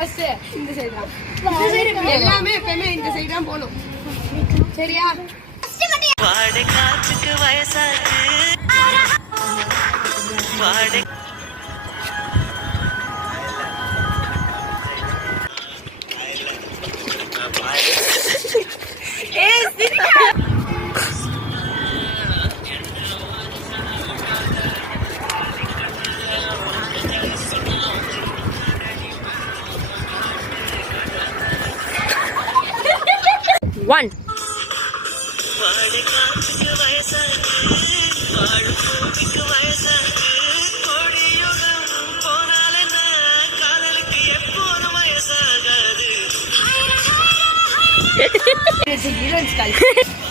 First இந்த side தான். எல்லாமே எப்பவுமே இந்த சைடு தான் போணும். சரியா? வாடை காத்துக்கு வயசாச்சு. வாடை one. It's a